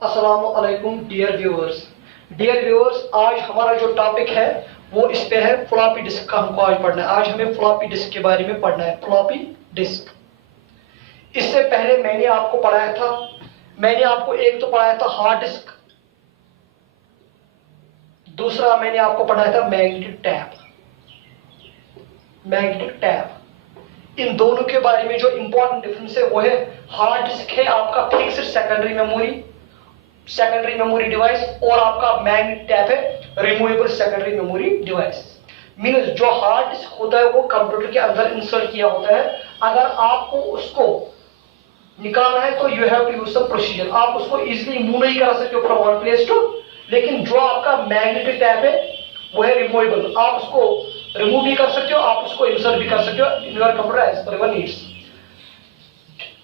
अस्सलामु अलैकुम dear viewers, आज हमारा जो टॉपिक है वो इस पे है फ्लॉपी डिस्क का। हमको आज पढ़ना है। आज हमें फ्लॉपी डिस्क के बारे में पढ़ना है। फ्लॉपी डिस्क, इससे पहले मैंने आपको पढ़ाया था, मैंने आपको एक तो पढ़ाया था हार्ड डिस्क, दूसरा मैंने आपको पढ़ाया था मैग्नेटिक टैप। इन दोनों के बारे में जो इंपॉर्टेंट डिफरेंस है वो है, हार्ड डिस्क है आपका फिक्स्ड सेकेंडरी मेमोरी डिवाइस, और आपका मैग्नेटिक टैप है removable secondary memory device. Means जो हार्ड डिस्क होता है वो कंप्यूटर के अंदर इंसर्ट किया होता है। अगर आपको उसको निकालना है तो you have to use some procedure. आप उसको इजीली मूव नहीं करा सकते हो फ्रॉम वन प्लेस टू। लेकिन जो आपका मैग्नेटिक टैप है वो है रिमूवेबल, आप उसको रिमूव भी कर सकते हो, आप उसको इंसर्ट भी कर सकते हो in your computer as per your needs.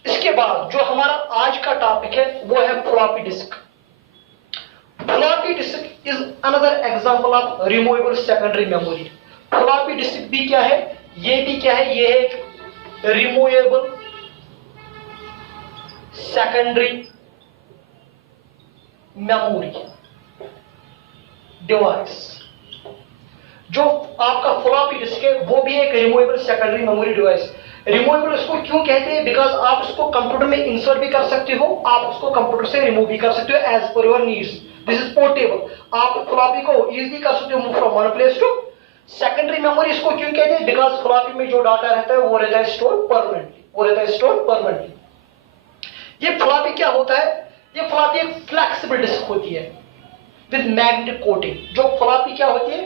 इसके बाद जो हमारा आज का टॉपिक है वो है floppy disk. Floppy disk is another example of removable secondary memory. Floppy disk भी क्या है, ये भी क्या है, ये है रिमूवेबल सेकेंडरी मेमोरी डिवाइस। जो आपका फ्लॉपी डिस्क है वो भी एक removable secondary memory device. Removable इसको क्यों कहते हैं? बिकॉज आप उसको कंप्यूटर में इंसर्ट भी कर सकते हो, आप उसको कंप्यूटर से रिमूव भी कर सकते हो as per your needs. This is portable. आप फ्लॉपी को इजीली कर सकते हो move from one place to. Secondary memory इसको क्यों कहते हैं? बिकॉज फ्लॉपी में जो डाटा रहता है वो रहता है स्टोर परमानेंटली। ये फ्लॉपी क्या होता है? ये फ्लॉपी एक फ्लेक्सिबल डिस्क होती है विद मैग्नेटिक कोटिंग। जो फ्लॉपी क्या होती है?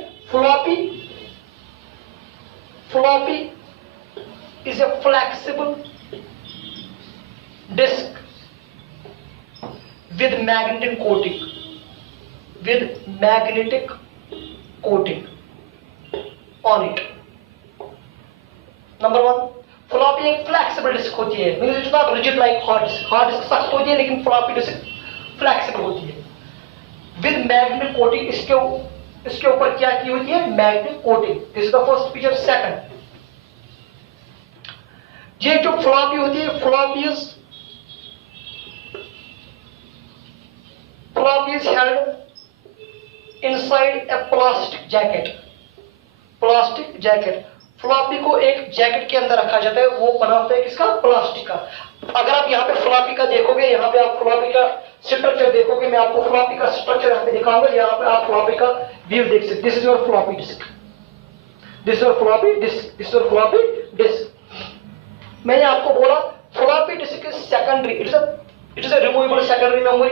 Floppy is a flexible disk with magnetic coating on it. Number one, floppy एक फ्लेक्सिबल डिस्क होती है, means it's not rigid like hard disk. Hard disk सख्त होती है लेकिन फ्लॉपी डिस्क फ्लेक्सिबल होती है विद मैग्नेटिक कोटिंग। इसके ऊपर क्या की होती है? Magnetic coating. This is the first feature. Second, ये जो फ्लॉपी होती है, floppy is held inside a plastic jacket. Floppy को एक जैकेट के अंदर रखा जाता है, वो बना होता है किसका? प्लास्टिक का। अगर आप यहाँ पे फ्लॉपी का देखोगे, यहाँ पे आप फ्लॉपी का स्ट्रक्चर देखोगे, मैं आपको फ्लॉपी का स्ट्रक्चर यहाँ पे दिखाऊंगा। यहाँ पे आप फ्लॉपी का व्यू देख सकते। This is your floppy disk, this is your floppy disk. मैंने आपको बोला floppy disk is secondary, it is a removable secondary memory.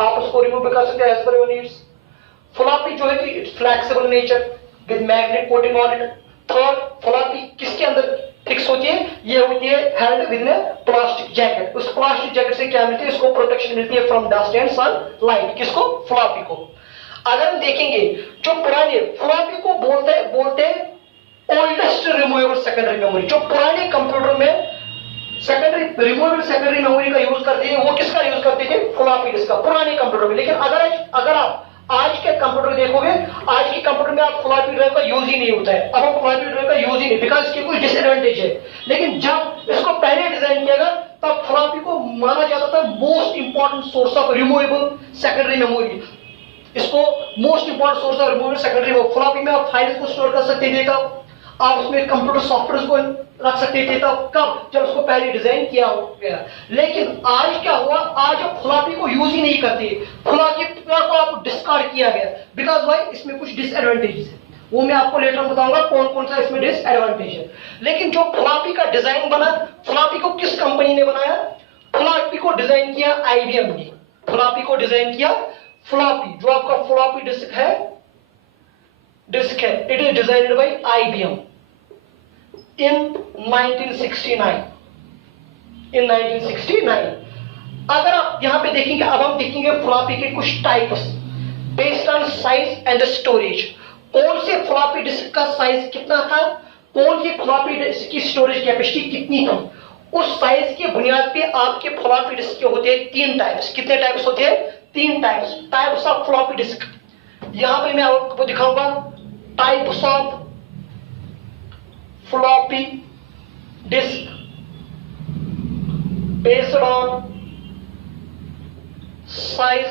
आप उसको रिमूव भी कर सकते हैं as per your needs. Floppy जो है कि it's flexible nature with magnetic coating on it. Third, floppy किसके अंदर फिक्स होती है? ये होती है held with A plastic jacket. उस प्लास्टिक जैकेट से क्या मिलती है? इसको प्रोटेक्शन मिलती है फ्रॉम डस्ट एंड सनलाइट। किसको? फ्लॉपी को। अगर हम देखेंगे जो पुराने फ्लॉपी को बोलते हैं ओल्डेस्ट रिमूवेबल सेकेंडरी मेमोरी। जो पुराने कंप्यूटर में रिमूवेबल सेकेंडरी मेमोरी का यूज करते हैं वो किसका यूज करते थे? फ्लॉपी डिस्क का, पुराने कंप्यूटर में। लेकिन अगर आप आज के कंप्यूटर देखोगे, आज के कंप्यूटर में आप फ्लॉपी ड्राइव का यूज ही नहीं होता है। अब हम फ्लॉपी ड्राइव का यूज ही नहीं, बिकॉज इसकी कोई डिसएडवांटेज है। लेकिन जब इसको पहले डिजाइन किया गया तब फ्लॉपी को माना जाता था most important source of removable secondary memory. इसको most important source of removable secondary memory. Floppy में आप फाइल्स को स्टोर कर सकते थे, तब आप उसमें कंप्यूटर सॉफ्टवेयर को रख सकते थे, तब कब? जब उसको पहले डिजाइन किया गया। लेकिन आज क्या हुआ? आज आप फ्लॉपी को यूज ही नहीं करते, फ्लॉपी को आप डिस्कार्ड किया गया। बिकॉज भाई इसमें कुछ डिसएडवांटेजेस है, वो मैं आपको लेटर बताऊंगा कौन कौन सा इसमें डिसएडवांटेज है। लेकिन जो फ्लॉपी का डिजाइन बना, फ्लॉपी को किस कंपनी ने बनाया? फ्लॉपी को डिजाइन किया आईबीएम ने। फ्लॉपी को डिजाइन किया फ्लॉपी, जो आपका फ्लॉपी डिस्क है, it is designed by IBM in 1969। अगर आप यहां पे देखेंगे, अब हम देखेंगे फ्लॉपी के कुछ types based on size and storage. कौन से फ्लॉपी डिस्क का साइज कितना था, कौन सी फ्लॉपी डिस्क की स्टोरेज कैपेसिटी कितनी थी, उस साइज के बुनियाद पे आपके फ्लॉपी डिस्क के होते हैं तीन टाइप्स। कितने टाइप्स होते हैं? तीन टाइप्स ऑफ फ्लॉपी डिस्क। यहां पे मैं आपको दिखाऊंगा types of floppy disk based on size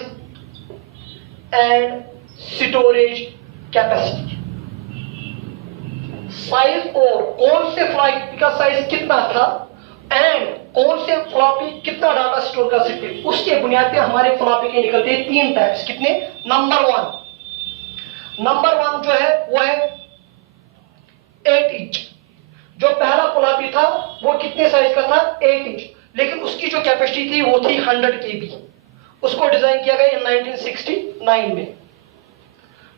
and storage capacity. Size और कौन से फ्लॉपी का साइज कितना था एंड कौन से फ्लॉपी कितना डाटा स्टोर कर सकते, उसके बुनियाद पे हमारे फ्लॉपी के निकलते हैं तीन टाइप्स। कितने? नंबर वन जो है वो है 8 इंच। जो पहला फ्लॉपी था वो कितने साइज का था? 8 इंच, लेकिन उसकी जो कैपेसिटी थी वो थी 100 KB। उसको डिजाइन किया गया 1969 में।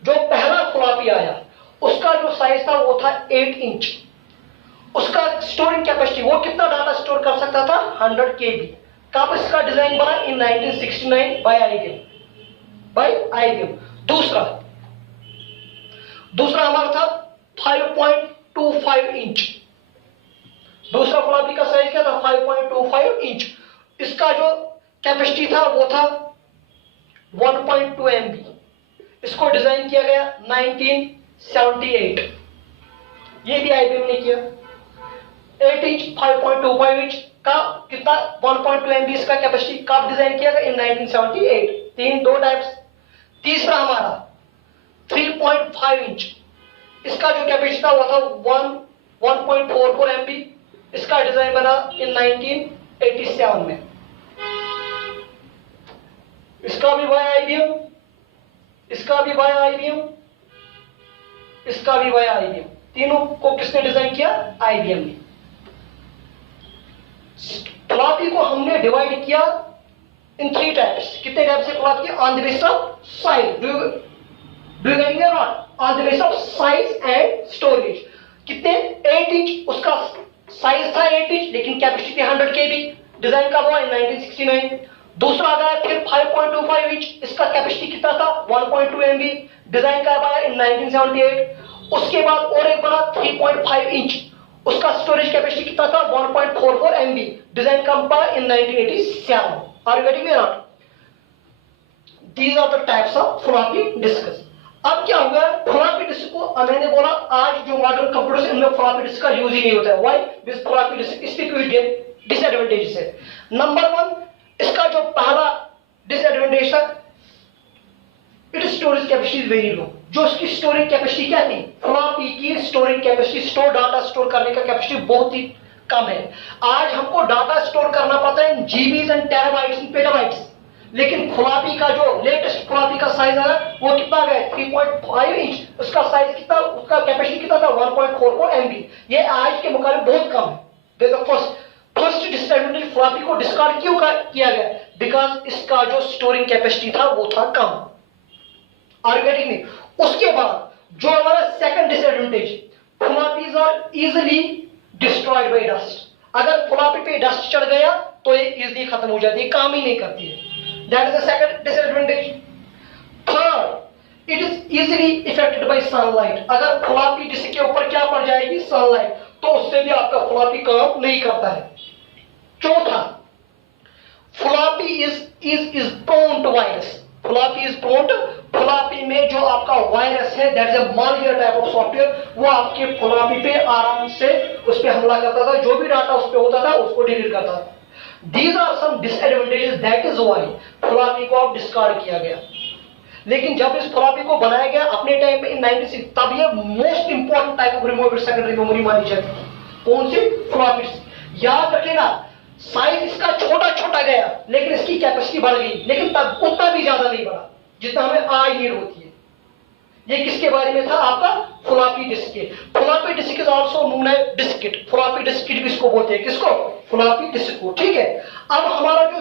जो पहला फ्लॉपी आया उसका जो साइज था वो था 8 इंच। उसका स्टोरिंग कैपेसिटी वो कितना डाटा स्टोर कर सकता था? 100 KB। कब इसका डिजाइन बना? इन 1969 बाय IBM। दूसरा हमारा था 5.25 इंच। दूसरा फ्लॉपी का साइज क्या था? 5.25 इंच। इसका जो कैपेसिटी था वो था 1.2 MB। इसको डिजाइन किया गया 1978। ये भी IBM ने किया। 8 इंच 5.25 इंच का कितना? 1.2 MB इसका कैपेसिटी। कब डिजाइन किया गया? इन 1978। दो टाइप्स। तीसरा हमारा 3.5 इंच। इसका जो कैपेसिटी था वो था 1.44 MB। इसका डिजाइन बना इन 1987 में। इसका भी बाय IBM, इसका भी बाय IBM, इसका भी बाय IBM। तीनों को किसने डिजाइन किया? IBM ने। फ्लॉपी को हमने डिवाइड किया इन 3 टाइप्स। कितने टाइप से floppy? On the basis of size. Do you getting it? On the basis of size and storage. कितने? 8 इंच। उसका साइज था 8 इंच, लेकिन कैपेसिटी थी 100 KB। डिजाइन कब हुआ? इन 1969। दूसरा आ गया फिर 5.25 इंच। इसका कैपेसिटी कितना था? 1.2 MB। डिजाइन कब आया? इन 1978। उसके बाद और एक बना 3.5 इंच। उसका स्टोरेज कैपेसिटी कितना था? 1.44 MB। डिजाइन कब हुआ? In 1987। Are you getting me not? These are the types of floppy disk. अब क्या होगा? फ्लॉपी डिस्क को मैंने बोला आज जो मॉडर्न कंप्यूटर्स इनमें फ्लॉपी डिस्क का यूज ही नहीं होता है। व्हाई? दिस फ्लॉपी डिस्क इसके कुछ डिसएडवांटेजेस है। नंबर 1, इसका जो पहला डिसएडवांटेज था, it storage capacity is very low. जो इसकी स्टोरेज कैपेसिटी क्या थी? फ्लॉपी की स्टोरेज कैपेसिटी, डाटा स्टोर करने का कैपेसिटी बहुत ही कम है। आज हमको डाटा स्टोर करना पड़ता है in GBs and terabytes and petabytes, लेकिन फ्लॉपी का जो लेटेस्ट फ्लॉपी का साइज है वो कितना है? 3.5 इंच। उसका साइज कितना? उसका कैपेसिटी कितना था? 1.44 MB। ये आज के मुकाबले बहुत कम है। This is the first disadvantage. Floppy को डिस्कार्ड क्यों किया गया? बिकॉज इसका जो स्टोरिंग कैपेसिटी था वो था कम। Are you getting me? उसके बाद जो हमारा second disadvantage, floppies are easily destroyed by dust. अगर फ्लॉपी पे डस्ट चढ़ गया तो ये इजीली खत्म हो जाती है, काम ही नहीं करती है। That is the second disadvantage. Third, it is easily affected by sunlight. अगर फ्लॉपी डिस्क के ऊपर क्या पड़ जाएगी? सनलाइट, तो उससे भी आपका फ्लॉपी काम नहीं करता है। चौथा, floppy is prone to virus. Floppy is prone to, floppy में जो आपका वायरस है, that is a malware type of software, वो आपके फ्लॉपी पे आराम से उस पे हमला करता था। जो भी डाटा उस पे होता था उसको डिलीट करता था। These are some disadvantages, that is why floppy को अब डिस्कार्ड किया गया। लेकिन जब इस फ्लॉपी को बनाया गया अपने टाइम पे इन 96, तब ये most important type of removable secondary memory मानी जाती थी। कौन सी? फ्लॉपी। याद रखिएगा, साइज इसका छोटा छोटा गया लेकिन इसकी कैपेसिटी बढ़ गई, लेकिन तब उतना भी ज्यादा नहीं बढ़ा जितना हमें आज नीड होती है। ये किसके बारे में था? आपका फ्लॉपी डिस्क के। Floppy disk is also known as diskette. Floppy diskette भी इसको बोलते हैं। किसको? फ्लॉपी डिस्क को। ठीक है। अब हमारा जो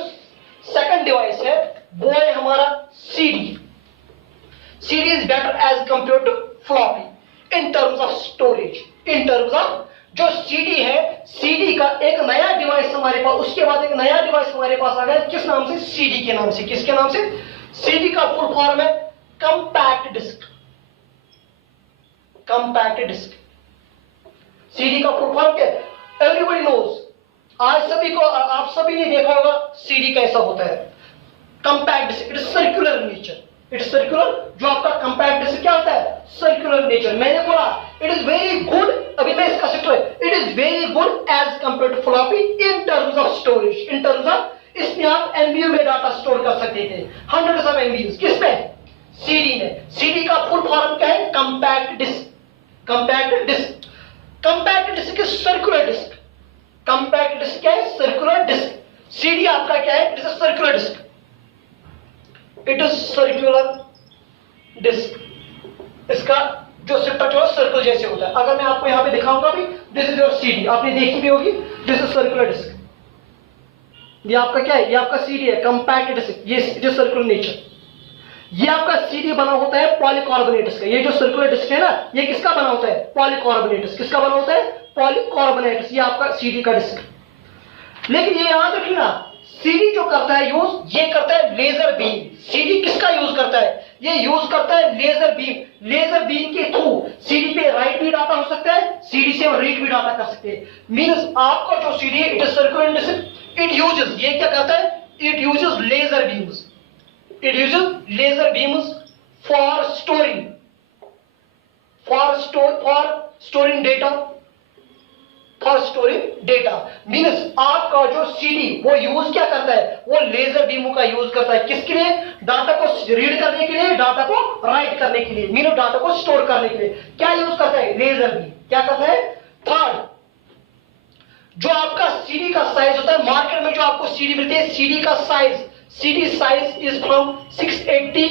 सेकंड डिवाइस है वो है हमारा CD. CD is better as compare to floppy in terms of storage. In terms of जो सीडी है, सीडी का एक नया डिवाइस हमारे पास, उसके बाद एक नया डिवाइस हमारे पास आ गया। किस नाम से? सीडी के नाम से। किसके नाम से? सीडी का फुल फॉर्म है compact disc. Compact disc. CD का फुल फॉर्म क्या है? Everybody knows. आज सभी को, आप सभी ने देखा होगा सीडी कैसा होता है। Compact disc, it is circular nature. It is circular. जो आपका कंपैक्ट डिस्क क्या होता है? Circular nature. मैंने बोला इट इज वेरी गुड, अभी मैं इसका sector, it is very good as compare to floppy in terms of storage. In terms of इसमें आप एमबीयू में डाटा स्टोर कर सकते थे, हंड्रेड्स ऑफ एमबीयू। किसमें? सीडी में। सीडी का फुल फॉर्म क्या है? Compact disc. Compact disc, compact disc is circular disc. Compact disc क्या है? Circular disc. सीडी आपका क्या है? It is a circular disc, it is circular disc. इसका जो स्ट्रक्चर सर्कल जैसे होता है। अगर मैं आपको यहां पे दिखाऊंगा भी, दिस इज योर सीडी, आपने देखी भी होगी, दिस इज सर्कुलर डिस्क। ये आपका क्या है? ये आपका सीडी है, कंपैक्ट डिस्क, ये जो सर्कुलर नेचर। ये आपका सीडी बना होता है पॉलीकार्बोनेट्स का। ये जो सर्कुलर डिस्क है ना, ये किसका बना होता है? पॉलीकार्बोनेट्स। किसका बना होता है? पॉलीकार्बोनेट्स। ये आपका सीडी का डिस्क। लेकिन ये याद रखना, सीडी जो करता है यूज, ये करता है लेजर बीम। सीडी किसका यूज करता है? ये यूज करता है लेजर बीम। लेजर बीम के थ्रू सीडी पे राइट भी डाटा हो सकता है, सीडी से हम रीड भी डाटा कर सकते हैं। मींस आपका जो सीडी है, इट इज सर्कुलर डिस्क, इट यूजेस, ये क्या करता है? It uses laser beams. It uses laser beams for storing, for storing data, for storing data. Means आपका जो CD वो यूज क्या करता है? वो लेजर बीमों का यूज करता है। किसके लिए? डाटा को रीड करने के लिए, डाटा को राइट करने के लिए, मीन डाटा को स्टोर करने के लिए। क्या यूज करता है? Laser beam. क्या करता है? थर्ड, जो आपका CD का साइज होता है, मार्केट में जो आपको CD मिलती है, CD का size, CD size is from 680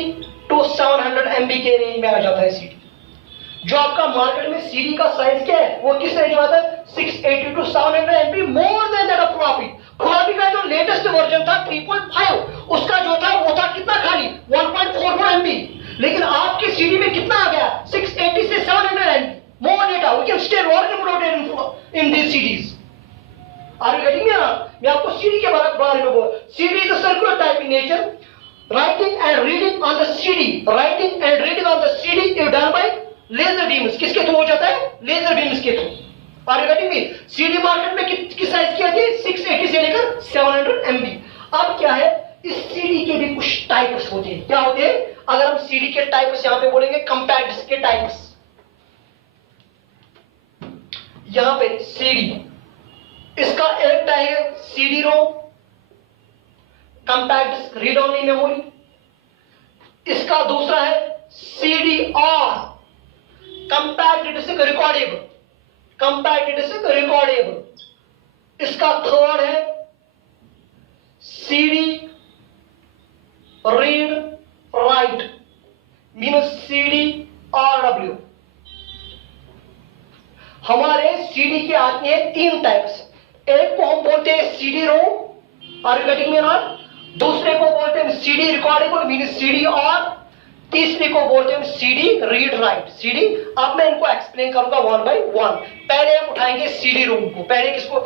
to 700 MB के रेंज में आ जाता है CD। जो आपका मार्केट में CD का साइज क्या है? वो किस रेंज में आता है? 680 to 700 MB, more than that of floppy. Floppy का जो लेटेस्ट वर्जन था 3.5, उसका जो था वो था कितना? खाली 1.44 MB। लेकिन आपके CD में कितना आ गया? 680 से 700 MB, more data. We can stay long uploaded in this CDs। Are you getting me? मैं आपको CD के बारे में बोल। CD is a circular type in nature. Writing and reading on the CD, writing and reading on the CD is done by laser beams. किसके through हो जाता है? लेजर बीम्स के through. Are you getting me? CD market में किस size की आती है? 680 से लेकर 700 MB। अब क्या है? इस CD के भी कुछ टाइप्स होते हैं। क्या होते हैं? अगर हम CD के टाइप्स यहां पे बोलेंगे, कंपैक्ट डिस्क के टाइप्स। यहां पे CD, इसका एक टाइप है CD ROM, compact disc read only memory. इसका दूसरा है CDR, compact disc recordable, compact disc recordable. इसका थर्ड है CD read write, means CDRW। हमारे CD के आते हैं 3 टाइप्स। एक को हम बोलते हैं CD ROM, are you getting me not? दूसरे को बोलते हैं CD रिकॉर्डेबल, मीन CDR। तीसरे को बोलते हैं CD रीड राइट, CD। अब मैं इनको एक्सप्लेन करूंगा वन बाय वन। पहले हम उठाएंगे CD रोम को। पहले किसको?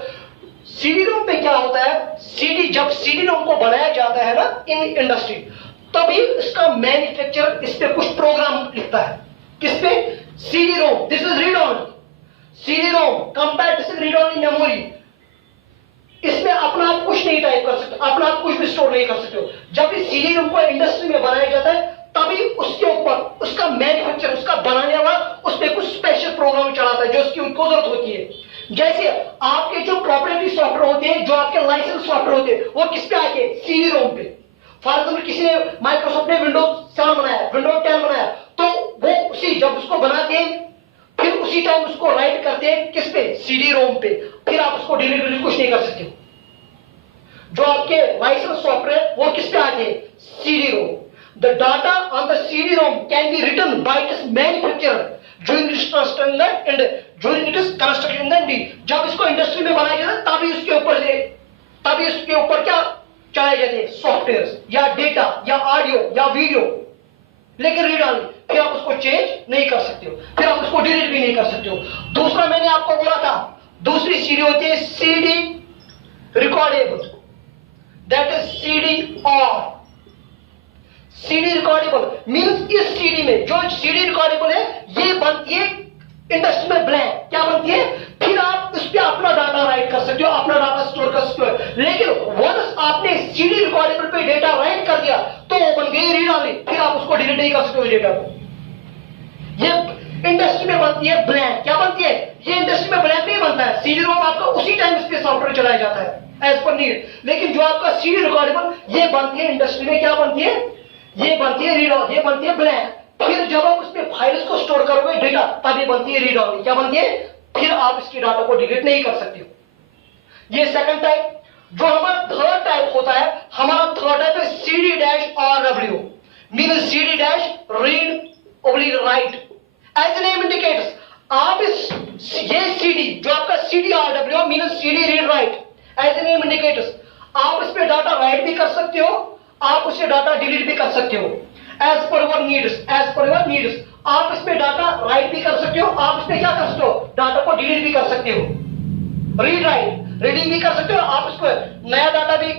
CD रोम पे क्या होता है? CD, जब CD रोम को बनाया जाता है ना इन इंडस्ट्री, तभी इसका मैन्युफैक्चरर इस पे कुछ प्रोग्राम लिखता है। किस पे? CD ROM, this is read only. CD ROM, compact disc read only memory. इसमें अपना आप कुछ नहीं टाइप कर सकते, अपना आप कुछ भी स्टोर नहीं कर सकते हो। जब इस CD रोम को इंडस्ट्री में बनाया जाता है, तभी उसके ऊपर उसका मैन्युफैक्चर, उसका बनाने वाला उस पर कुछ स्पेशल प्रोग्राम चलाता है जो उसकी उनको जरूरत होती है। जैसे आपके जो प्रॉपर्टी सॉफ्टवेयर होते हैं, जो आपके लाइसेंस सॉफ्टवेयर होते हैं, वो किस पे आके? CD रोम पे। फॉर एग्जाम्पल किसी ने माइक्रोसॉफ्ट ने विंडोज 7 बनाया, विंडोज 10 बनाया, तो वो उसी जब उसको बनाते हैं, फिर उसी टाइम उसको राइट करते हैं किस पे? CD रोम पे। फिर आप उसको डिलीट कुछ नहीं कर सकते हो। जो आपके लाइसेंस सॉफ्टवेयर वो किस पे आते हैं? CD ROM. The data on the CD ROM can be written by its manufacturer during its construction and during its construction and जब इसको इंडस्ट्री में बनाया जाता है, तभी उसके ऊपर क्या चलाए जाते हैं? सॉफ्टवेयर या डेटा या ऑडियो या वीडियो। लेकिन रीड ऑनली, फिर आप उसको चेंज नहीं कर सकते हो, फिर आप उसको डिलीट भी नहीं कर सकते हो। दूसरा मैंने आपको बोला था, दूसरी CD होती है CD recordable, that is CDR। CD recordable means इस CD में जो CD रिकॉर्डेबल है, ये इंडस्ट्री में ब्लैंक क्या बनती है? फिर आप उस पर अपना डाटा राइट कर सकते हो, अपना डाटा स्टोर कर सकते हो। लेकिन वंस आपने CD रिकॉर्डेबल पे डेटा राइट कर दिया, तो वो बन गई रीड ऑनली, फिर आप उसको डिलीट नहीं कर सकते हो डेटा को। ये इंडस्ट्री में बनती है ब्लैंक। क्या बनती है? ये इंडस्ट्री में ब्लैंक नहीं बनता है। CD रोम आपका उसी टाइम इस पे सॉफ्टवेयर चलाया जाता है। As per need. लेकिन जो आपका सीडी रिकॉर्डेबल ये बनती है इंडस्ट्री में, क्या बनती है, ये बनती है रीड ऑनली, ये बनती है ब्लैंक। फिर जब आप उसमें फाइल्स को स्टोर करोगे डेटा, तब ये बनती है रीड ऑनली। क्या बनती है, फिर आप इसकी डाटा को डिलीट नहीं कर सकते हो। ये सेकंड टाइप। जो हमारा थर्ड टाइप होता है, हमारा थर्ड टाइप है CD dash RW, mean CD dash read oblique write. As name indicates, आप इस ये CD जो आपका CD RW mean CD read write, as name indicates आप इस पे डाटा राइट भी कर सकते हो, आप उससे डाटा डिलीट भी कर सकते हो। As per your needs, as per your needs आप इस पे डाटा राइट भी कर सकते हो, आप इस पे क्या कर सकते हो, डाटा को डिलीट भी कर सकते हो। रीड राइट, रीडिंग भी कर सकते हो, आप इसको नया डाटा भी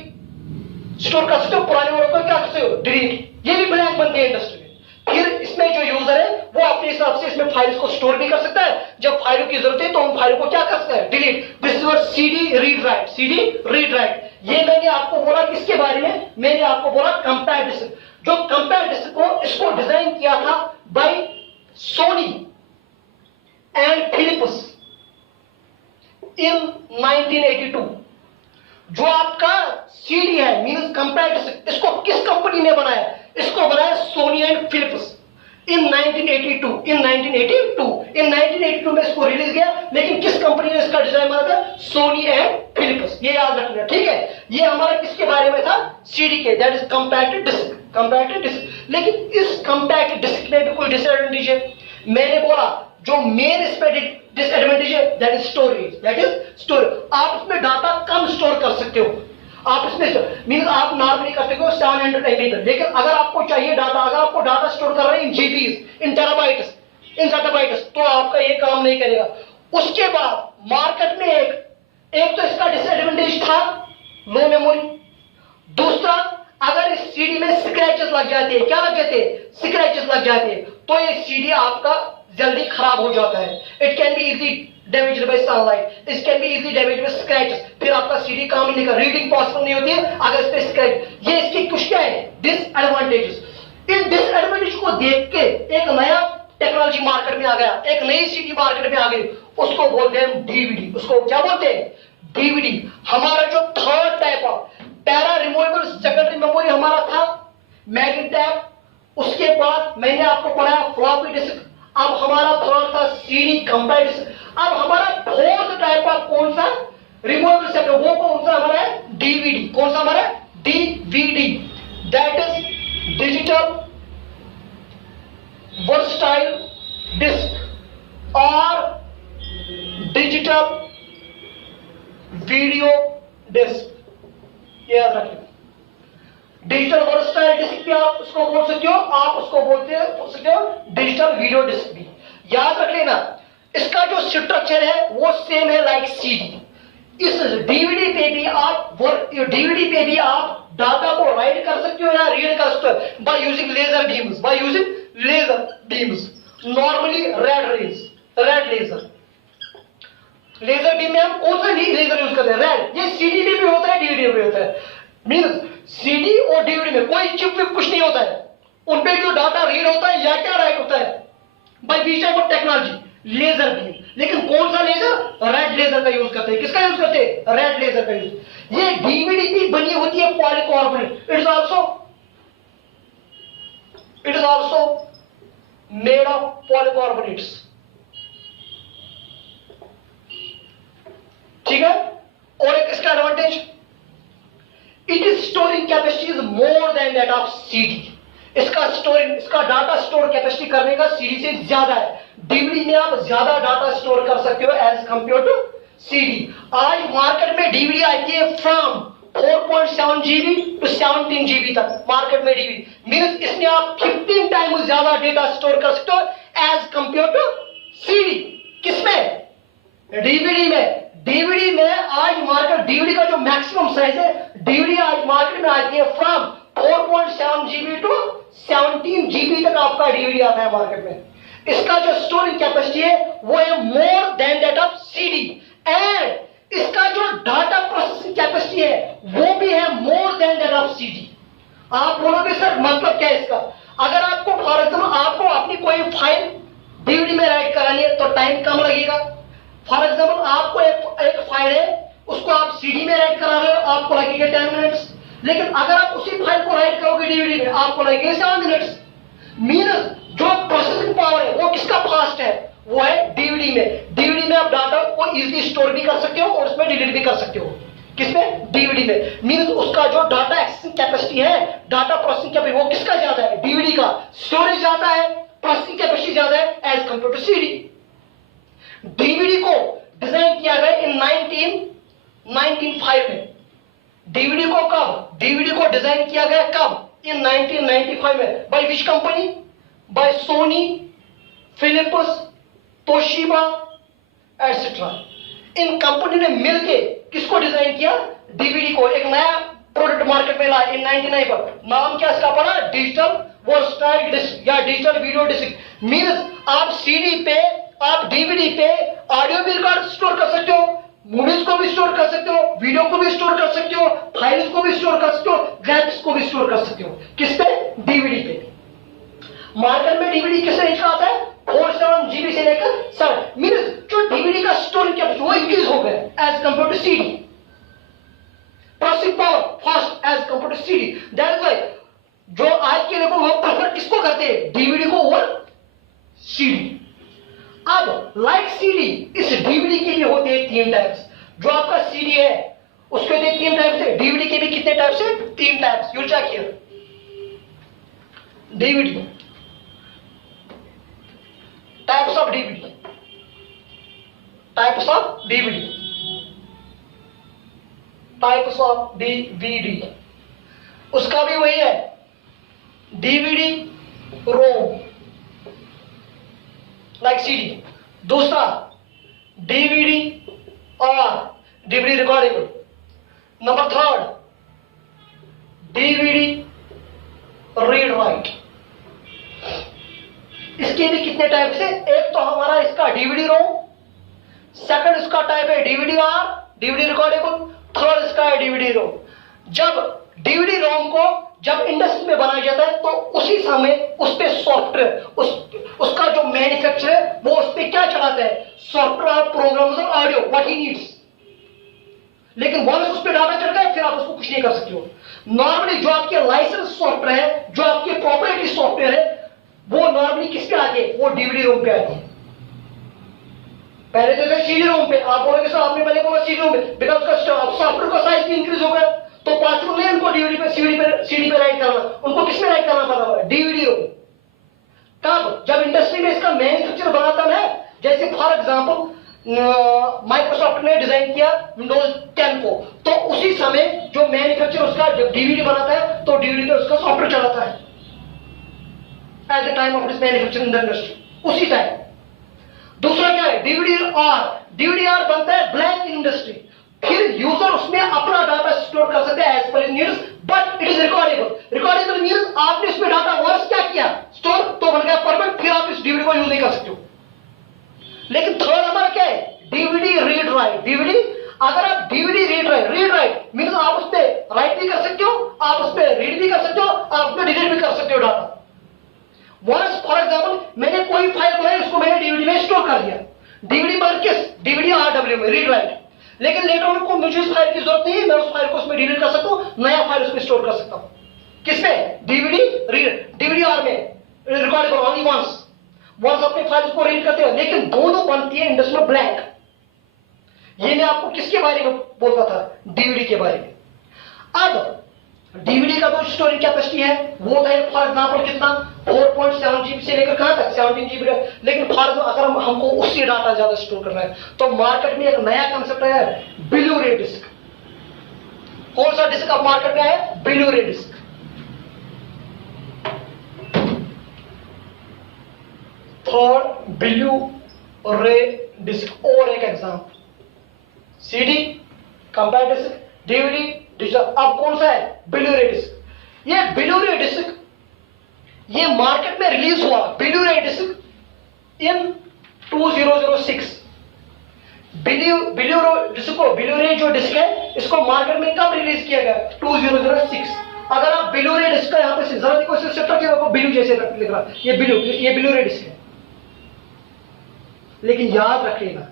स्टोर कर सकते हो, पुराने वालों को क्या कर सकते हो, डिलीट। ये भी ब्लैंक बनते हैं इंडस्ट्री में। फिर इसमें जो यूजर है वो अपने हिसाब से इसमें फाइल्स को स्टोर भी कर सकता है, जब फाइलों की जरूरत है तो उन फाइलों को क्या कर सकता है, delete. This is what CD read right, CD read right. ये मैंने आपको बोला किसके बारे में, मैंने आपको बोला कंपेयर डिस्क। जो कंपेयर डिस्क को इसको डिजाइन किया था बाय सोनी एंड फिलिप्स इन 1982। जो आपका CD है मींस कंपेयर डिस्क, इसको किस कंपनी ने बनाया, इसको बनाया सोनी एंड फिलिप्स इन 1982। इन 1982 में इसको रिलीज किया, लेकिन किस कंपनी ने इसका डिजाइन बनाया था, सोनी एंड फिलिप्स। ये याद रखना, ठीक है। ये हमारा किसके बारे में था, CD के, that is compact disc, compact disc. लेकिन इस कंपैक्ट डिस्क में भी कोई डिसएडवांटेज है। मैंने बोला जो मेन इस पे डिसएडवांटेज है that is storage, that is storage. आप इसमें डाटा कम स्टोर कर सकते हो, आप इसमें मीन आप नॉर्मली करते हो 700 MB, लेकिन अगर आपको चाहिए डाटा, अगर आपको डाटा स्टोर कर रहे हैं इन GBs, इन टेराबाइट्स, इन ज़ेटाबाइट्स, तो आपका ये काम नहीं करेगा। उसके बाद मार्केट में एक तो इसका डिसएडवांटेज था लो मेमोरी। दूसरा, अगर इस CD में स्क्रैचेस लग जाते हैं, क्या लग जाते हैं, स्क्रैचेस लग जाते हैं, तो ये CD आपका जल्दी खराब हो जाता है। It can be easy damaged bye sunlight, it can be easy damaged bye scratches. फिर आपका CD काम ही नहीं कर, रीडिंग पॉसिबल नहीं होती है अगर इस पे स्क्रैच। ये इसकी कुछ क्या है, डिसएडवांटेजेस। इन डिसएडवांटेज को देख के एक नया टेक्नोलॉजी मार्केट में आ गया, एक नई CD मार्केट में आ गई, उसको बोलते हैं DVD। उसको क्या बोलते हैं, DVD। हमारा जो third type of para removable secondary memory हमारा था मैग्नेट टैप। उसके बाद मैंने आपको पढ़ाया फ्लॉपी डिस्क। अब हमारा थर्ड था CD कंपेयर डिस्क। अब हमारा फोर्थ टाइप ऑफ कौन सा, रिमूवेबल सेकेंडरी, वो कौन सा हमारा है, DVD। कौन सा हमारा है, DVD, that is digital versatile disc और डिजिटल वीडियो डिस्क। याद रखें, डिजिटल वर्सटाइल डिस्क भी आप उसको बोल सकते हो, आप उसको बोल सकते हो डिजिटल वीडियो डिस्क भी। याद रख लेना, इसका जो स्ट्रक्चर है वो सेम है लाइक CD। इस DVD पे भी आप डाटा को राइट कर सकते हो या रीड कर सकते हो by using laser beams, by using laser beams, normally red laser. Laser beam में हम कौन सा लेजर यूज करते हैं, रेड। ये CD में भी होता है, DVD में भी होता है। मींस CD और DVD में कोई चिप विप कुछ नहीं होता है, उनपे जो डाटा रीड होता है या क्या राइट होता है by beam of technology, laser beam. लेकिन कौन सा लेजर, रेड लेजर का यूज करते हैं। किसका यूज करते हैं, रेड लेजर का यूज। ये DVD भी बनी होती है polycarbonate, it is also made of polycarbonates, ठीक है। और एक इसका advantage, it is storing capacity is more than that of CD। इसका डाटा स्टोर कैपेसिटी करने का CD से ज्यादा है। DVD में आप ज्यादा डाटा स्टोर कर सकते हो एज कंपेयर टू CD। आज मार्केट में DVD आती है फ्रॉम 4.7 GB टू 17 GB तक मार्केट में DVD। मींस इसमें आप 15 टाइम ज्यादा डेटा स्टोर कर सकते हो एज कंपेयर टू CD। किसमें, DVD में। DVD में आज मार्केट, DVD का जो मैक्सिमम साइज है, DVD आज मार्केट में आती है फ्रॉम 4.7 GB टू 17 GB तक आपका DVD आता है मार्केट में। इसका जो स्टोरेज कैपेसिटी है वो है मोर than that of CD, and इसका जो डाटा प्रोसेसिंग कैपेसिटी है वो भी है मोर देन दैट ऑफ CD। आप बोलोगे सर मतलब क्या है इसका, अगर आपको फॉर एग्जाम्पल आपको अपनी कोई फाइल DVD में राइट करानी है तो टाइम कम लगेगा। फॉर एग्जाम्पल आपको एक फाइल है उसको आप सीडी में राइट करा रहे हो, आपको लगेगा 10 मिनट्स। लेकिन अगर आप उसी फाइल को राइट करोगे डीवीडी में, आपको लगेगा 7 मिनट्स। मींस जो प्रोसेसिंग पावर है वो किसका फास्ट है, वो है डीवीडी में। डीवीडी में आप डाटा को इजीली स्टोर भी कर सकते हो और उसमें डिलीट भी कर सकते हो। किसमें, डीवीडी में। मींस उसका जो डाटा एक्सेसिंग कैपेसिटी है, डाटा प्रोसेसिंग कैपेसिटी, वो किसका ज्यादा है, डीवीडी का। स्टोरेज ज्यादा है, प्रोसेसिंग कैपेसिटी ज्यादा है as compare to CD. DVD को डिजाइन किया गया इन 1995 में। डीवीडी को कब, डीवीडी को डिजाइन किया गया कब, इन 1995 में। By which company, by Sony, Philips, Toshiba etcetera. इन कंपनी ने मिलके किसको डिजाइन किया, डीवीडी को। एक नया प्रोडक्ट मार्केट में लाया इन 99 पर। नाम क्या इसका पड़ा, डिजिटल वर्सटाइल डिस्क या डिजिटल वीडियो डिस्क। मींस आप सीडी पे, आप डीवीडी पे ऑडियो भी रिकॉर्ड स्टोर कर सकते हो, मूवीज को भी स्टोर कर सकते हो, वीडियो को भी स्टोर कर सकते हो, फाइल्स को भी स्टोर कर सकते हो, ग्राफिक्स को भी स्टोर कर सकते हो। किस पे, डीवीडी पे। मार्केट में डीवीडी किस रेंज का आता है, 47 जीबी से लेकर 7। मींस जो डीवीडी का स्टोरेज कैपेसिटी वो इंक्रीज हो गया as compare to CD. Processing power fast as compare to CD. That is why जो आज के लोग वो प्रेफर किसको करते हैं, डीवीडी को और सीडी। अब लाइक सीडी, इस डीवीडी के लिए होते हैं 3 टाइप्स। जो आपका सीडी है उसके लिए 3 टाइप्स है, डीवीडी के भी कितने टाइप्स है, 3 types. You check here, DVD, types of DVD, types of DVD, types of DVD. उसका भी वही है, डीवीडी रोम लाइक सीडी। दूसरा डीवीडी और DVD recordable. Number 3 DVD read write. इसके भी कितने टाइप से, एक तो हमारा इसका डीवीडी रोम, सेकंड इसका टाइप है DVD R, DVD recordable, third इसका है डीवीडी रोम। जब डीवीडी रोम को जब इंडस्ट्री में बनाया जाता है तो उसी समय उस पे सॉफ्टवेयर, उसका जो मैन्युफैक्चरर है वो उस पे क्या चलाता है, सॉफ्टवेयर, प्रोग्राम्स और ऑडियो, व्हाट ही नीड्स। लेकिन वंस उस पे डाटा चढ़ गया फिर आप उसको कुछ नहीं कर सकते हो। नॉर्मली जो आपके लाइसेंस सॉफ्टवेयर है, जो आपके प्रॉपर्टी सॉफ्टवेयर है, वो नॉर्मली किस पे आते हैं, वो डीवीडी रोम पे आते हैं। पहले तो सीडी रोम पे, आप बोलोगे सर आपने पहले बोला सीडी रोम पे, बिकॉज उसका सॉफ्टवेयर का साइज भी इंक्रीज हो गया तो पॉसिबल नहीं उनको डीवीडी पे, सीडी पे राइट करना। उनको किस में राइट करना पड़ा, डीवीडी रोम। तब जब इंडस्ट्री में इसका मैन्युफैक्चर बनाता है, जैसे फॉर एग्जांपल माइक्रोसॉफ्ट ने डिजाइन किया विंडोज 10 को, तो उसी समय जो मैन्युफैक्चर उसका जब डीवीडी बनाता है तो डीवीडी पे उसका सॉफ्टवेयर चलाता है at the time of this manufacturing in the industry, उसी टाइम। दूसरा क्या है, डीवीडी आर। डीवीडी आर बनता है ब्लैंक इंडस्ट्री, फिर यूजर उसमें अपना डाटा स्टोर कर सकते हैं as per needs, but it is recordable. Recordable means आपने उसमें डाटा वंस क्या किया, स्टोर, तो बन गया परमानेंट, फिर आप इस डीवीडी को यूज नहीं कर सकते हो। लेकिन थर्ड हमारा क्या है, डीवीडी रीड राइट। डीवीडी, अगर आप डीवीडी रीड राइट मींस आप उस पर राइट भी कर सकते हो, आप उस पर रीड भी कर सकते हो, आप उस पर डिलीट भी कर सकते हो डाटा। वंस फॉर एग्जाम्पल मैंने कोई फाइल बनाई, उसको मैंने डीवीडी में स्टोर कर दिया, डीवीडी पर किस, डीवीडी आरडब्ल्यू में रीड राइट। लेकिन लेटर ऑन को मुझे उस फाइल की जरूरत नहीं है, मैं उस फाइल को उसमें डिलीट कर सकता हूं, नया फाइल उसमें स्टोर कर सकता हूं। किसमें, डीवीडी रीड, डीवीडी आर में रिकॉर्डेबल ओनली वंस अपने फाइल को रीड करते हैं, लेकिन दोनों बनती है इंडस्ट्री में ब्लैंक। ये मैं आपको किसके बारे में बोलता था, डीवीडी के बारे में। अब डीवीडी का जो स्टोरेज कैपेसिटी है वो है फॉर एग्जांपल कितना, 4.7 जीबी से लेकर कहां तक, 17 जीबी। लेकिन फॉर अगर हमको उससे डाटा ज्यादा स्टोर करना है तो मार्केट में एक नया कंसेप्ट है, ब्लू रे डिस्क। कौन सा डिस्क अब मार्केट में है, blue ray disc. Third blue ray disc. और एक example, CD, compact disc, DVD, digital. अब कौन सा है, ब्लू रे डिस्क। ये ब्लू रे डिस्क ये मार्केट में रिलीज हुआ, ब्लू रे डिस्क इन 2006। ब्लू रे जो डिस्क है इसको मार्केट में कब रिलीज किया गया, 2006। अगर आप ब्लू रे डिस्क का यहां पे जरा देखो, ब्लू जैसे लिख रहा, ये ब्लू रे डिस्क है। लेकिन याद रखिएगा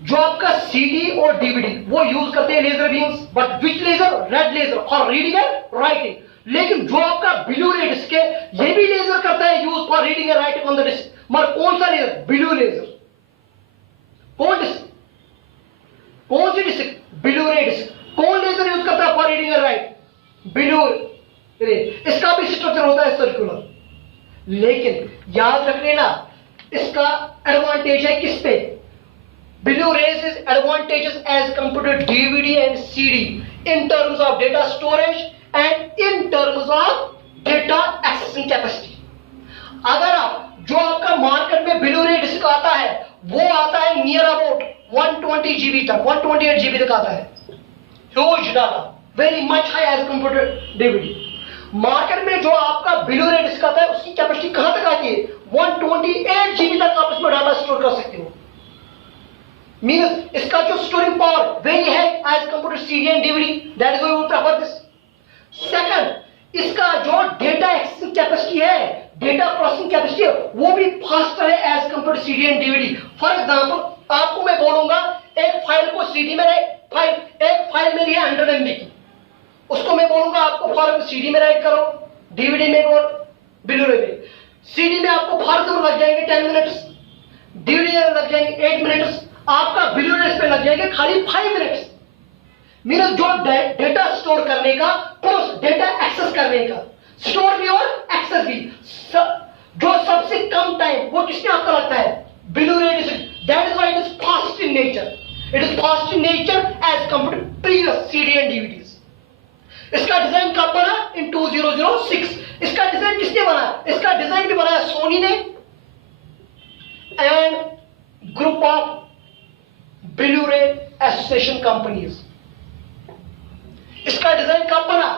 जो आपका सीडी और डीवीडी वो यूज करते हैं laser beams, but which laser? Red laser for reading and writing. लेकिन जो आपका ब्लू रे डिस्क है ये भी लेजर करता है use for reading and writing on the disc, मगर कौन सा लेजर? Blue laser. कौन डिस्क? कौन सी डिस्क? Blue ray disc. कौन लेजर यूज करता है for reading and writing? Blue ray. इसका भी स्ट्रक्चर होता है सर्कुलर, लेकिन याद रख लेना इसका एडवांटेज है किस पे? Blue rays is advantages as compare to DVD and CD in terms of data storage and in terms of data accessing capacity. अगर आप जो आपका मार्केट में ब्लू रे डिस्क आता है वो आता है नियर अबाउट 120 जीबी तक, 128 जीबी तक आता है। Huge data, very much high as compare to DVD. Market में जो आपका ब्लू रे डिस्क आता है उसकी कैपेसिटी कहां तक आती है? 128 जीबी तक आप इसमें डाटा स्टोर कर सकते हो। मींस इसका जो स्टोरेज पावर वेरी है as compare to CD and DVD, that is why we prefer this. Second, इसका जो डेटा एक्सेसिंग कैपेसिटी है, डेटा प्रोसेसिंग कैपेसिटी है, वो भी फास्टर है as compare to CD and DVD. For example आपको मैं बोलूंगा एक फाइल को सीडी में एक फाइल मेरी है 100 MB की, उसको मैं बोलूंगा आपको फॉर सीडी में राइट करो, डीवीडी में और ब्लू रे में। सीडी में आपको फॉर लग जाएंगे 10 मिनट्स, डीवीडी में लग जाएंगे 8 मिनट्स, आपका ब्लू रे पे लग जाएंगे खाली 5 मिनट्स। मींस जो डेटा स्टोर करने का प्लस डेटा एक्सेस करने का, स्टोर भी और एक्सेस भी, जो सबसे कम टाइम वो किसने आपका लगता है? Blue ray disc. That is why it is fast in nature. It is fast in nature as compare to previous CD and DVDs. इसका डिजाइन कब बना? इन 2006। इसका डिजाइन किसने बनाया? इसका डिजाइन भी बनाया सोनी ने एंड ग्रुप ऑफ ब्लू रे एसोसिएशन कंपनीज। इसका डिजाइन कब बना?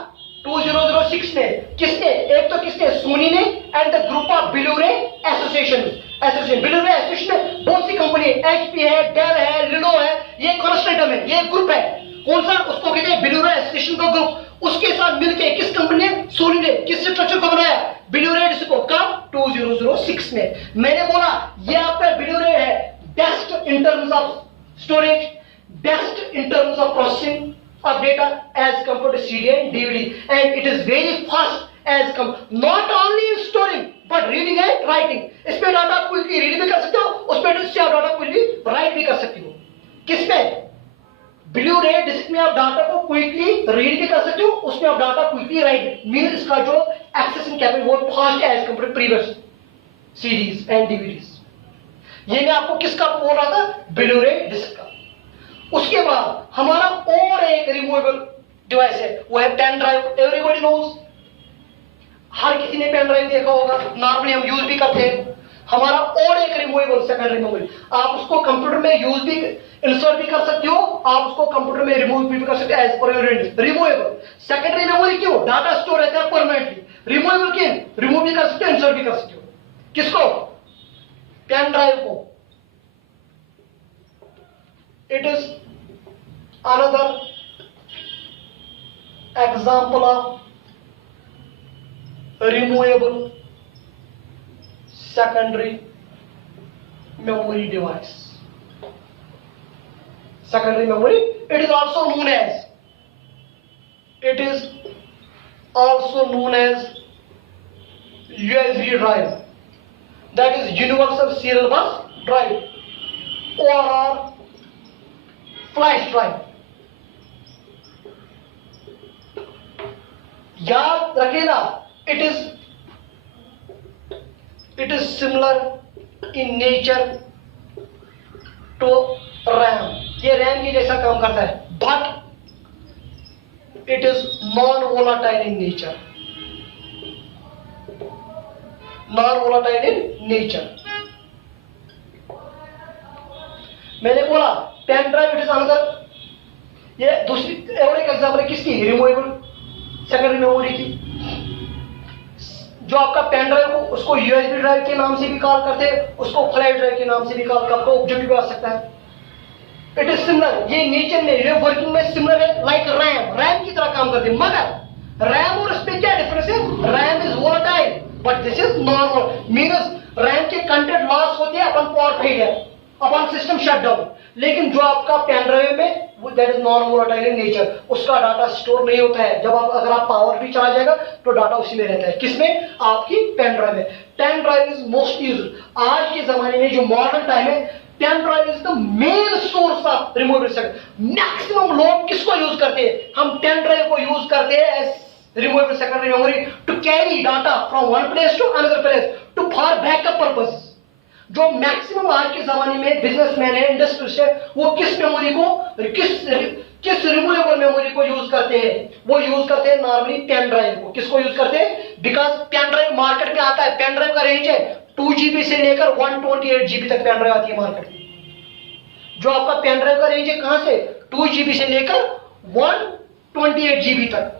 2006 में। किसने? एक तो किसने? सोनी ने and the group of blue रे एसोसिएशन। ब्लू रे एसोसिएशन में बहुत सी कंपनी है, एचपी है, डेल है, लिनो है, ये कॉन्स्टेंटम है, ये ग्रुप है। कौन सा? उसको कहते हैं ब्लू रे एसोसिएशन का ग्रुप। उसके साथ मिलकर किस कंपनी ने? सोनी ने किस स्ट्रक्चर को बनाया? ब्लू रे डिस्क को। कब? 2006 में। मैंने बोला ये आपका ब्लू रे है best in terms of storage, best in terms of processing of data as compared to CD and DVD, and it is very fast as not only in storing but reading and writing. इसमें data quickly read भी कर सकते हो, उसमें data quickly right भी कर सकते हो। किसमें? ब्लू रे डिस्क में आप डाटा को क्विकली रीड भी कर सकते हो, उसमें आप डाटा क्विकली राइट। मींस इसका जो एक्सेसिंग कैपेसिटी वो fast as compare to previous CDs and DVDs. ये मैं आपको किसका बोल रहा था? ब्लू रे डिस्क का। उसके बाद हमारा और एक रिमूवेबल डिवाइस है, वो है पेन ड्राइव। एवरीबॉडी नोज, हर किसी ने पेन ड्राइव देखा होगा, नॉर्मली हम यूज भी करते हैं। हमारा और एक रिमूवेबल सेकेंडरी मेमोरी, आप उसको कंप्यूटर में यूज भी इंसर्ट भी कर सकते हो, आप उसको कंप्यूटर में रिमूव भी कर सकते हो as per your need. Removable secondary memory क्यों? डाटा स्टोर रहता है परमानेंटली। रिमूवेबल क्यों? रिमूव भी कर सकते हो, इंसर्ट भी कर सकते हो। किसको? पेन ड्राइव को। It is another example of removable secondary memory device. Secondary memory, it is also known as USB drive, that is universal serial bus drive, or flash drive. याद रखेना, it is similar in nature to RAM. ये RAM के जैसा काम करता है, but it is non volatile in nature. Non volatile in nature. मैंने बोला pen drive it is another, ये दूसरी और एक एग्जांपल है किसकी? रिमूवेबल सेकेंडरी मेमोरी की। जो आपका पेन ड्राइव को उसको यूएसबी ड्राइव के नाम से भी कॉल करते हैं, उसको फ्लैश ड्राइव के नाम से भी कॉल करते हैं, ऑब्जेक्ट भी आ सकता है। इट इज सिमिलर, ये नेचर में ये वर्किंग में सिमिलर है, लाइक रैम की तरह काम करते हैं। मगर रैम और इसमें क्या डिफरेंस है? RAM is volatile but this is non. Means RAM के कंटेंट लॉस होते हैं upon power failure, upon system shut down. लेकिन जो आपका पेन ड्राइव में that is non volatile in nature, उसका डाटा स्टोर नहीं होता है। जब आप अगर आप पावर भी चला जाएगा तो डाटा उसी में रहता है। किसमें? आपकी पेन ड्राइव में। Pen drive is most used. आज के जमाने में जो मॉडर्न टाइम है, pen drive is the main source of removable secondary. Maximum लोग किसको यूज करते हैं? हम पेन ड्राइव को यूज करते हैं as removable secondary memory to carry data from one place to another place to for backup purpose। जो maximum आज के जमाने में बिजनेसमैन है, इंडस्ट्रियलिस्ट है, वो किस मेमोरी को किस रिमूवेबल मेमोरी को यूज करते हैं? वो यूज करते हैं नॉर्मली पेन ड्राइव को। किसको यूज करते हैं? बिकॉज पेन ड्राइव मार्केट में आता है, पेन ड्राइव का रेंज है 2 GB से लेकर 128 GB तक पेन ड्राइव आती है मार्केट में। जो आपका पेन ड्राइव का रेंज है कहां से? 2 GB से लेकर 128 GB तक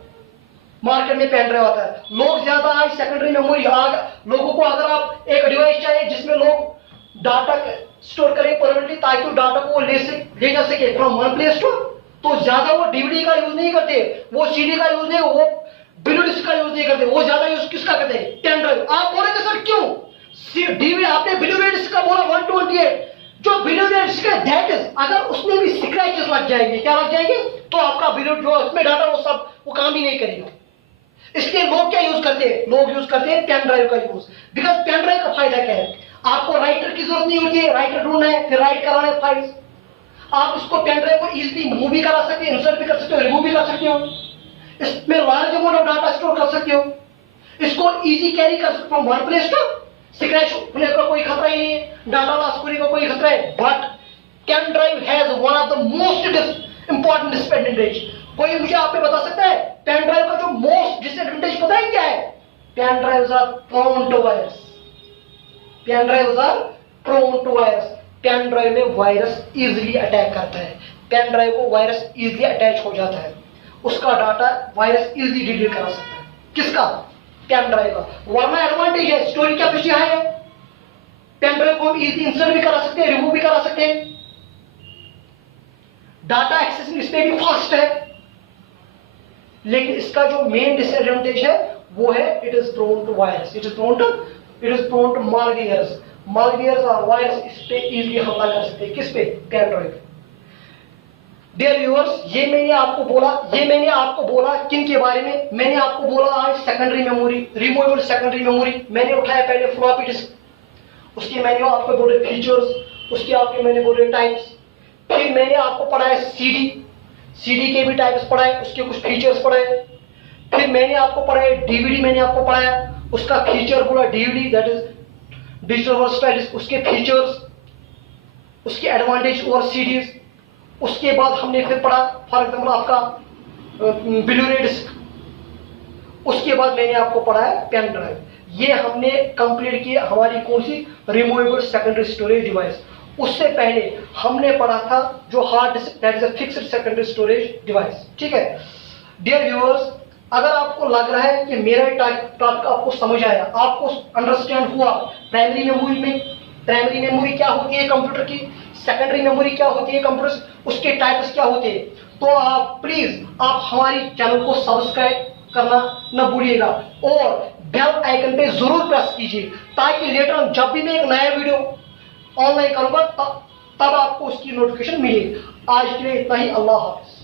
मार्केट में पेन ड्राइव आता है। लोग ज्यादा आज सेकेंडरी मेमोरी लोगों को अगर आप एक डिवाइस चाहिए जिसमें लोग डाटा स्टोर करें परमानेंटली, ताकि डाटा को ले जा सके फ्रॉम वन प्लेस टू, तो ज्यादा वो डीवीडी का यूज नहीं करते, वो सीडी का यूज नहीं, वो ब्लू डिस्क का यूज नहीं करते, वो ज्यादा यूज किसका करते हैं? Pen drive. आप बोलेंगे सर क्यों? डीवीडी आपने ब्लू डिस्क का बोला 128, जो ब्लू डिस्क है दैट इज, अगर उसमें भी स्क्रैचेस लग जाएंगे, क्या लग जाएंगे, तो आपका ब्लू जो उसमें डाटा वो काम ही नहीं करेगा। इसलिए लोग क्या यूज करते हैं? लोग यूज करते हैं पेन ड्राइव का यूज। बिकॉज पेन ड्राइव का फायदा क्या है? आपको राइटर की जरूरत नहीं होती है, राइटर ढूंढना है, फिर राइट कराना है फाइल्स। आप इसको पेन ड्राइव को इजीली मूव भी करा सकते हैं, इंसर्ट भी कर सकते हो, रिमूव भी कर सकते हो। इसमें large amount of data store कर सकते हो। इसको इजी कैरी कर सकते हो from one place to, scratch होने का कोई खतरा ही नहीं है, डाटा लॉस होने का कोई खतरा है। But pen drive has one of the most important disadvantage. कोई मुझे आप पे बता सकता है पेन ड्राइव का जो मोस्ट डिसएडवांटेज पता है क्या है? Pen drives are prone to virus. Pen drives are prone to virus. Pen drive में वायरस इजीली अटैक करता है। पेन ड्राइव को वायरस इजीली अटैच हो जाता है, उसका डाटा वायरस इजीली डिलीट करा सकता है। किसका? पेन ड्राइव का। वरना एडवांटेज है, स्टोरेज कैपेसिटी हाई है, पेन ड्राइव को हम इजीली इंसर्ट भी करा सकते हैं, रिमूव भी करा सकते हैं, डाटा एक्सेस इसमें भी फास्ट है। लेकिन इसका जो मेन डिसएडवांटेज है वो है it is prone to virus, it is prone to malwares. Malwares और वायरस इस पे इजीली हमला कर सकते हैं। किस पे? Pen drive. डियर व्यूअर्स, ये मैंने आपको बोला किन के बारे में? मैंने आपको बोला आज secondary memory, removable secondary memory. मैंने उठाया पहले फ्लॉपी डिस्क, उसके मैंने आपको बोले फीचर्स, उसके आपके मैंने बोले टाइप्स। फिर मैंने आपको पढ़ाया सीडी के भी टाइप्स पढ़ाए, उसके कुछ फीचर्स पढ़ाए। फिर मैंने आपको पढ़ाया डीवीडी, मैंने आपको पढ़ाया उसका फीचर बोला DVD that is digital versatile, उसके फीचर्स, उसके एडवांटेज और सीडीज। उसके बाद हमने फिर पढ़ा फॉर एग्जाम्पल आपका ब्लू रे डिस्क। उसके बाद मैंने आपको पढ़ाया पेन ड्राइव। ये हमने कंप्लीट किया हमारी कौन सी? Removable secondary storage device. उससे पहले हमने पढ़ा था जो hard disk that is a fixed secondary storage device. ठीक है डियर व्यूअर्स, अगर आपको लग रहा है कि मेरा टॉपिक आपको समझ आया, आपको अंडरस्टैंड हुआ प्राइमरी मेमोरी में, प्राइमरी मेमोरी क्या होती है कंप्यूटर की, सेकेंडरी मेमोरी क्या होती है कंप्यूटर, उसके टाइप्स क्या होते हैं, तो आप प्लीज आप हमारी चैनल को सब्सक्राइब करना न भूलिएगा और बेल आइकन पे जरूर प्रेस कीजिए, ताकि लेटर जब भी मैं एक नया वीडियो ऑनलाइन करूंगा तब आपको उसकी नोटिफिकेशन मिलेगी। आज के लिए इतना ही। अल्लाह हाफिज।